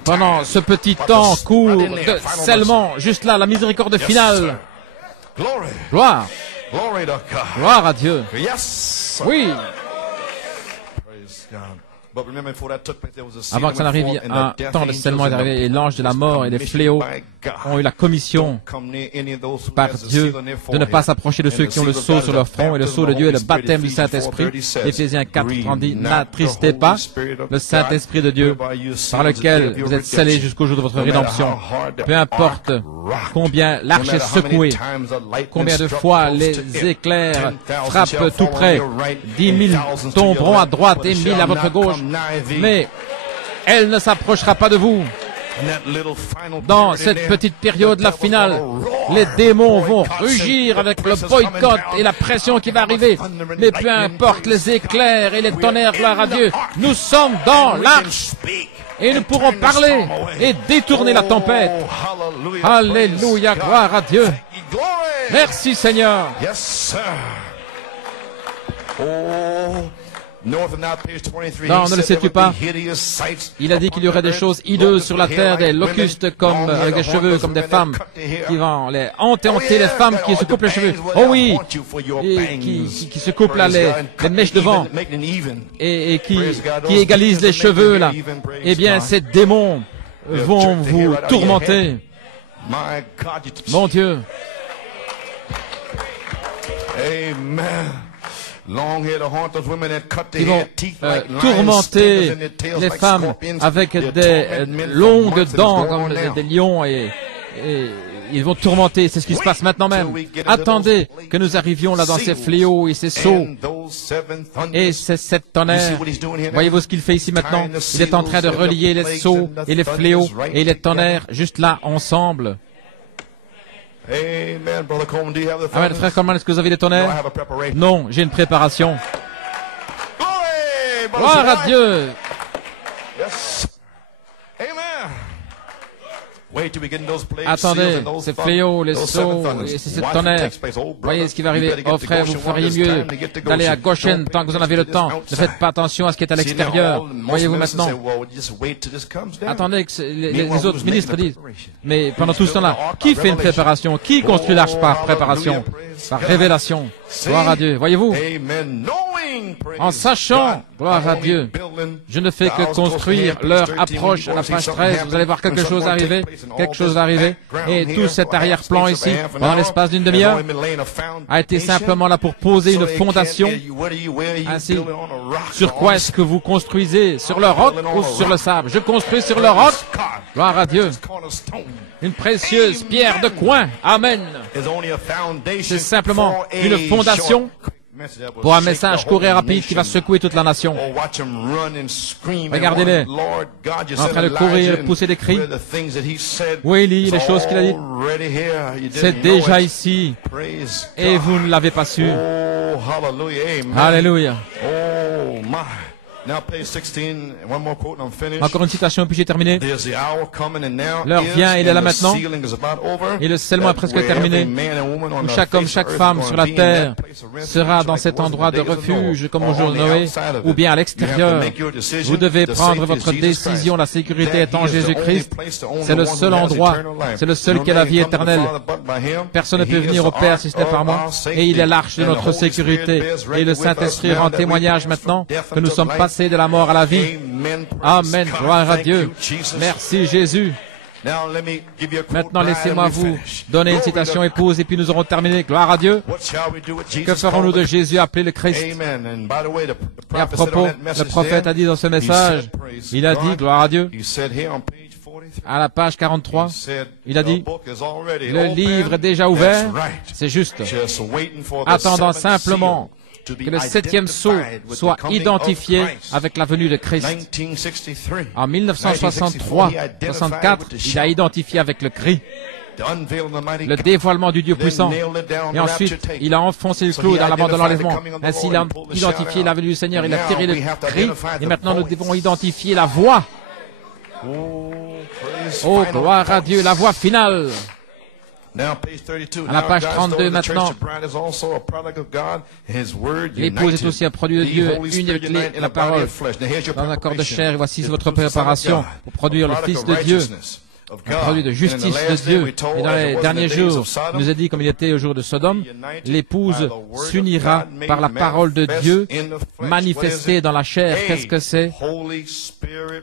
Pendant ce petit temps court de scellement, juste là, la miséricorde finale. Gloire. Gloire à Dieu. Oui. Avant que ça n'arrive, un temps de scellement est arrivé et l'ange de la mort et les fléaux ont eu la commission par Dieu de ne pas s'approcher de ceux qui ont le sceau sur leur front, et le sceau de Dieu est le baptême du Saint-Esprit. Éphésiens 4 dit, n'attristez pas le Saint-Esprit de Dieu par lequel vous êtes scellés jusqu'au jour de votre rédemption. Peu importe combien l'arche est secouée, combien de fois les éclairs frappent tout près, 10 000 tomberont à droite et 1000 à votre gauche, mais elle ne s'approchera pas de vous. Dans cette petite période, la finale, les démons vont rugir avec le boycott et la pression qui va arriver. Mais peu importe les éclairs et les tonnerres, gloire à Dieu, nous sommes dans l'arche. Et nous pourrons parler et détourner la tempête. Alléluia, gloire à Dieu. Merci Seigneur. Non, ne le sais-tu pas? Il a dit qu'il y aurait des choses hideuses sur la terre, des locustes comme, avec des cheveux comme des femmes qui vont les hanter les femmes qui se coupent les cheveux. Oh oui! Et qui se coupent là les mèches devant et qui égalisent les cheveux là. Eh bien, ces démons vont vous tourmenter. Mon Dieu. Amen. Ils vont tourmenter les femmes avec des longues dents comme des lions et ils vont tourmenter. C'est ce qui se passe maintenant même. Attendez que nous arrivions là dans ces fléaux et ces sceaux et ces 7 tonnerres. Voyez-vous ce qu'il fait ici maintenant? Il est en train de relier les sceaux et les fléaux et les tonnerres juste là ensemble. Amen. Frère Coleman, est-ce que vous avez des tonnerres? Non, j'ai une préparation. Gloire à Dieu. Attendez, ces fléaux, les sceaux et ces tonnerres. Voyez ce qui va arriver. Oh frère, vous feriez mieux d'aller à Goshen tant que vous en avez le temps. Ne faites pas attention à ce qui est à l'extérieur. Voyez-vous maintenant. Attendez que les autres ministres disent. Mais pendant tout ce temps-là, qui fait une préparation? Qui construit l'arche par préparation? Par révélation. Gloire à Dieu. Voyez-vous? En sachant, gloire à Dieu, je ne fais que construire leur approche à la page 13. Vous allez voir quelque chose arriver. Quelque chose va arriver. Et tout cet arrière-plan ici, pendant l'espace d'une demi-heure, a été simplement là pour poser une fondation. Ainsi, sur quoi est-ce que vous construisez? Sur le roc ou sur le sable? Je construis sur le roc. Gloire à Dieu. Une précieuse pierre de coin. Amen. C'est simplement une fondation pour un message court et rapide qui va secouer toute la nation. Regardez-les, en train de courir et pousser des cris. Où est Élie, les choses qu'il a dites? C'est déjà ici, et vous ne l'avez pas su. Alléluia. Encore une citation, puis j'ai terminé. L'heure vient, il est là maintenant, et le scellement est presque terminé, où chaque homme, chaque femme sur la terre sera dans cet endroit de refuge, comme au jour de Noé, ou bien à l'extérieur. Vous devez prendre votre décision, la sécurité est en Jésus-Christ. C'est le seul endroit, c'est le seul qui a la vie éternelle. Personne ne peut venir au Père si ce n'est par moi, et il est l'arche de notre sécurité. Et le Saint-Esprit rend témoignage maintenant que nous sommes passés de la mort à la vie. Amen. Gloire à Dieu. Merci Jésus. Maintenant, laissez-moi vous donner une citation épouse et puis nous aurons terminé. Gloire à Dieu. Que ferons-nous de Jésus appelé le Christ? Et à propos, le prophète a dit dans ce message, il a dit, gloire à Dieu, à la page 43, il a dit, le livre est déjà ouvert, c'est juste, attendant simplement que le 7e sceau soit identifié avec la venue de Christ. En 1963-64, il a identifié avec le cri, le dévoilement du Dieu puissant. Et ensuite, il a enfoncé le clou dans la bande de l'enlèvement. Ainsi, il a identifié la venue du Seigneur, il a tiré le cri, et maintenant nous devons identifier la voix. Oh, gloire à Dieu, la voix finale. À la page 32 maintenant, l'épouse est aussi un produit de Dieu, une avec la parole, dans un corps de chair, et voici votre préparation pour produire le Fils de Dieu, un produit de justice de Dieu. Et dans les derniers jours, il nous a dit, comme il était au jour de Sodome, l'épouse s'unira par la parole de Dieu manifestée dans la chair. Qu'est-ce que c'est?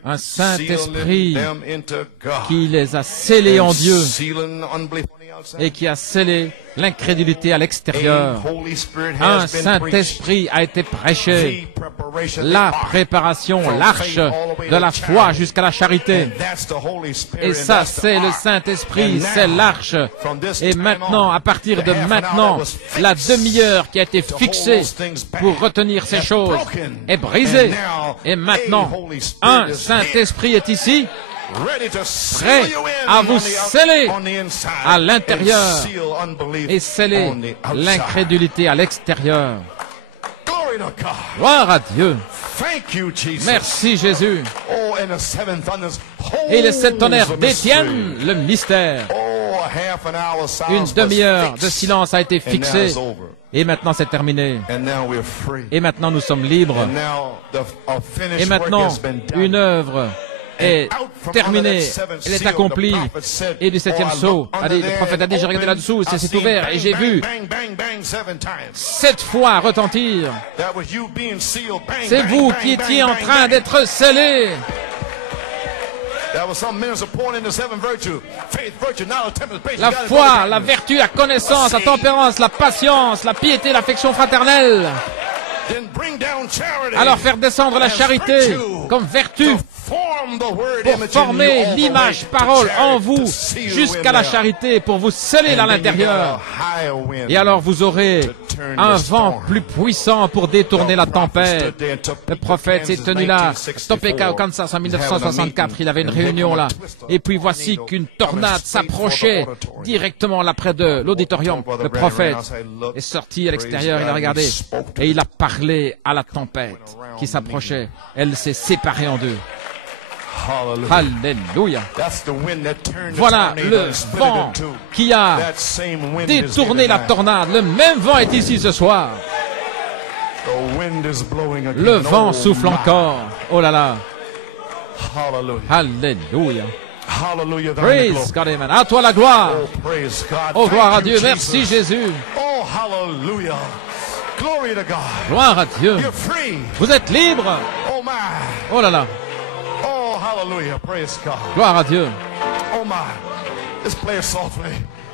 Un Saint-Esprit qui les a scellés en Dieu et qui a scellé l'incrédulité à l'extérieur. Un Saint-Esprit a été prêché, la préparation, l'arche de la foi jusqu'à la charité. Et ça, c'est le Saint-Esprit, c'est l'arche. Et maintenant, à partir de maintenant, la demi-heure qui a été fixée pour retenir ces choses est brisée. Et maintenant, un Saint-Esprit est ici, prêt à vous sceller à l'intérieur et sceller l'incrédulité à l'extérieur. Gloire à Dieu. Merci Jésus. Et les 7 tonnerres détiennent le mystère. Une demi-heure de silence a été fixée. Et maintenant c'est terminé. Et maintenant nous sommes libres. Et maintenant une œuvre est terminée, elle est accomplie. Et du 7e sceau, le prophète a dit, j'ai regardé là-dessous, c'est ouvert, et j'ai vu 7 fois retentir. C'est vous qui étiez en train d'être scellés. La foi, la vertu, la connaissance, la tempérance, la patience, la piété, l'affection fraternelle. Alors faire descendre la charité comme vertu pour former l'image parole en vous jusqu'à la charité pour vous sceller à l'intérieur. Et alors vous aurez un vent plus puissant pour détourner la tempête. Le prophète s'est tenu là, Topeka au Kansas en 1964, il avait une réunion là. Et puis voici qu'une tornade s'approchait directement là près de l'auditorium. Le prophète est sorti à l'extérieur, il a regardé et il a parlé à la tempête qui s'approchait. Elle s'est séparée en deux. Alléluia. Voilà le vent qui a détourné la tornade. Le même vent est ici ce soir. Le vent souffle encore. Oh là là. Alléluia. Praise God, amen. À toi la gloire. Oh, gloire à Dieu. Merci Jésus. Gloire à Dieu. Vous êtes libre. Oh là là. Gloire à Dieu.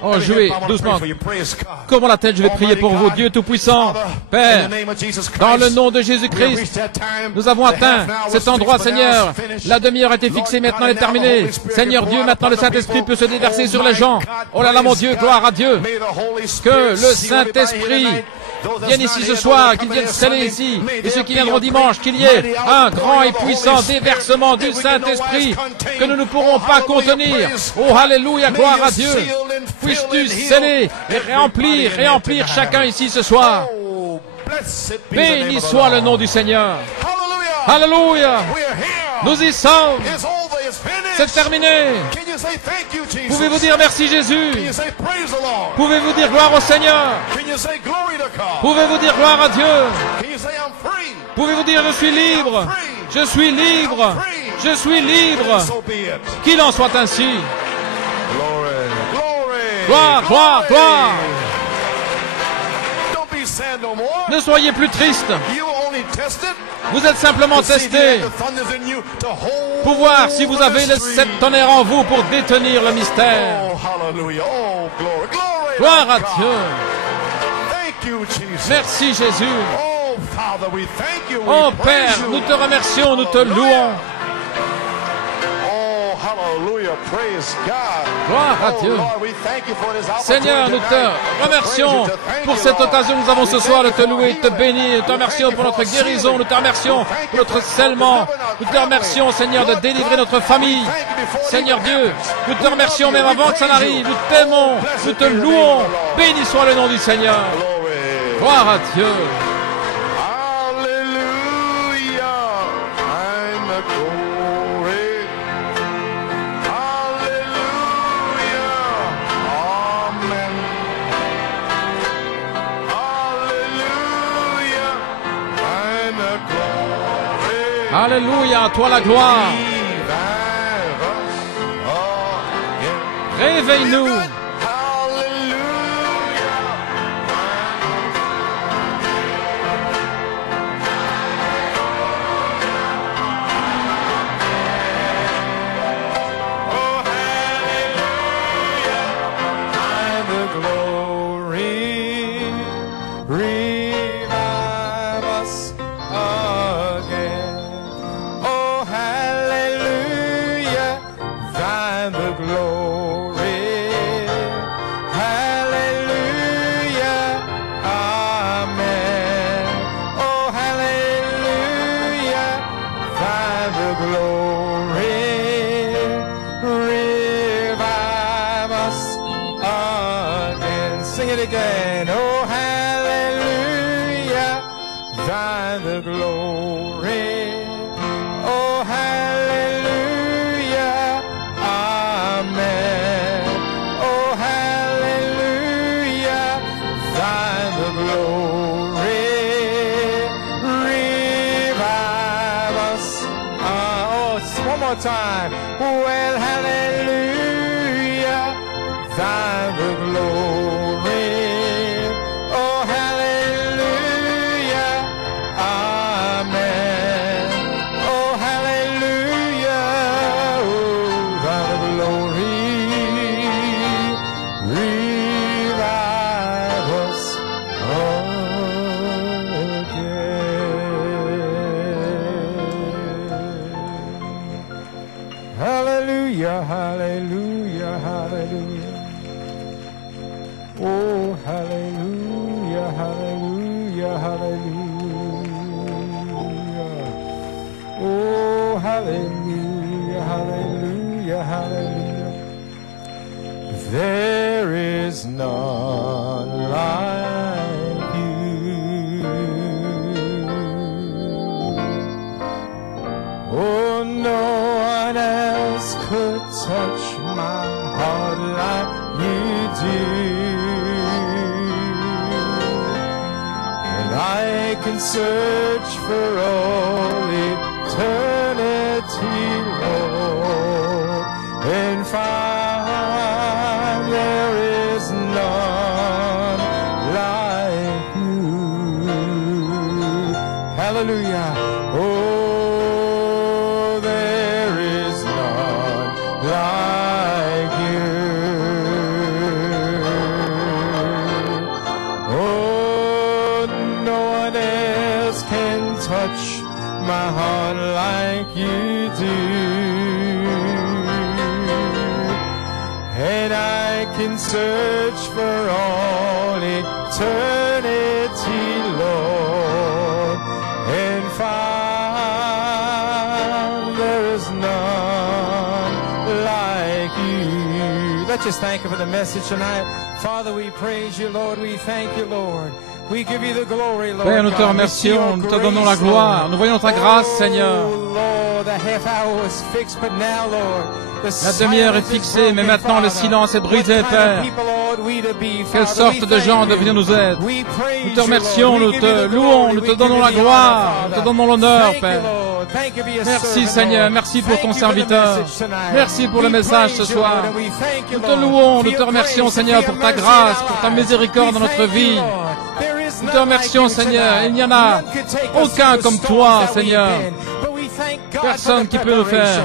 Oh, jouez doucement. Comment la tête, je vais prier pour vous, Dieu Tout-Puissant. Père, dans le nom de Jésus-Christ, nous avons atteint cet endroit, Seigneur. La demi-heure a été fixée, maintenant elle est terminée. Seigneur Dieu, maintenant le Saint-Esprit peut se déverser sur les gens. Oh là là, mon Dieu, gloire à Dieu. Que le Saint-Esprit viennent ici ce soir, qu'ils viennent sceller ici, et ceux qui viendront dimanche, qu'il y ait un grand et puissant déversement du Saint-Esprit que nous ne pourrons pas contenir. Oh, alléluia, gloire à Dieu. Puisses-tu sceller et remplir chacun ici ce soir. Béni soit le nom du Seigneur. Alléluia. Nous y sommes. C'est terminé. Pouvez-vous dire merci Jésus? Pouvez-vous dire gloire au Seigneur? Pouvez-vous dire gloire à Dieu? Pouvez-vous dire je suis libre? Je suis libre. Je suis libre. Qu'il en soit ainsi. Gloire, gloire, gloire. Ne soyez plus triste. Vous êtes simplement testé pour voir si vous avez le 7 tonnerres en vous pour détenir le mystère. Gloire à Dieu. Merci Jésus. Oh Père, nous te remercions, nous te louons. Gloire à Dieu. Seigneur, nous te remercions pour cette occasion que nous avons ce soir de te louer, de te bénir. Nous te remercions pour notre guérison. Nous te remercions pour notre scellement. Nous te remercions, Seigneur, de délivrer notre famille. Seigneur Dieu, nous te remercions même avant que ça n'arrive. Nous t'aimons, nous te louons. Béni soit le nom du Seigneur. Gloire à Dieu. Alléluia, à toi la gloire. Réveille-nous. Time. Well, hallelujah, thine the glory. Oh, hallelujah, amen. Oh, hallelujah, oh, thine the glory. Revive us again. Hallelujah, hallelujah, hallelujah. Oh, hallelujah, hallelujah, hallelujah. Oh, hallelujah, hallelujah, hallelujah. There is none like you. Oh, no one else could touch my heart like you do. And I can search for all eternity, Lord, and find there is none like you. Hallelujah. Oh, my heart like you do, and I can search for all eternity, Lord, and find there is none like you. Let's just thank you for the message tonight. Father, we praise you, Lord. We thank you, Lord, Père, nous te remercions, nous te donnons la gloire, nous voyons ta grâce, Seigneur. La demi-heure est fixée, mais maintenant le silence est brisé, Père. Quelle sorte de gens devenons-nous être? Nous te remercions, nous te louons, nous te donnons la gloire, nous te donnons l'honneur, Père. Merci, Seigneur, merci pour ton serviteur. Merci pour le message ce soir. Nous te louons, nous te remercions, Seigneur, pour ta grâce, pour ta miséricorde dans notre vie. Nous te remercions, Seigneur. Il n'y en a aucun comme toi, Seigneur. Personne qui peut le faire.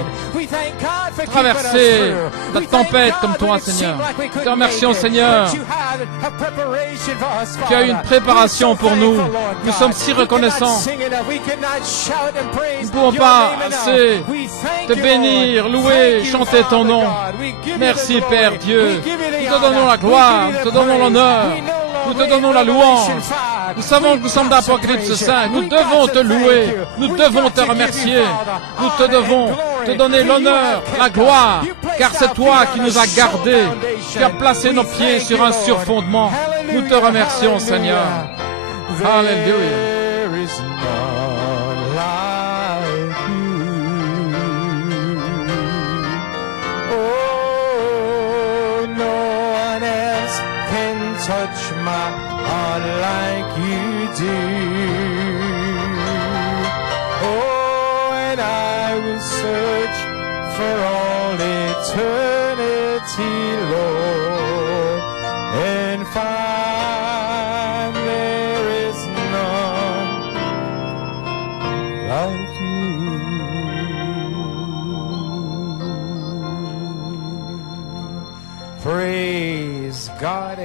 Traverser la tempête comme toi, Seigneur. Nous te remercions, Seigneur. Tu as eu une préparation pour nous. Nous sommes si reconnaissants. Nous ne pouvons pas assez te bénir, louer, chanter ton nom. Merci, Père Dieu. Nous te donnons la gloire, nous te donnons l'honneur. Nous te donnons la louange. Nous savons que nous sommes d'Apocalypse 5. Nous devons te louer. Nous devons te remercier. Nous te devons te donner l'honneur, la gloire, car c'est toi qui nous as gardés. Tu as placé nos pieds sur un surfondement. Nous te remercions, Seigneur. Alléluia. Touch my heart like you do. Oh, and I will search for all eternity, Lord, and find there is none like you. Praise God.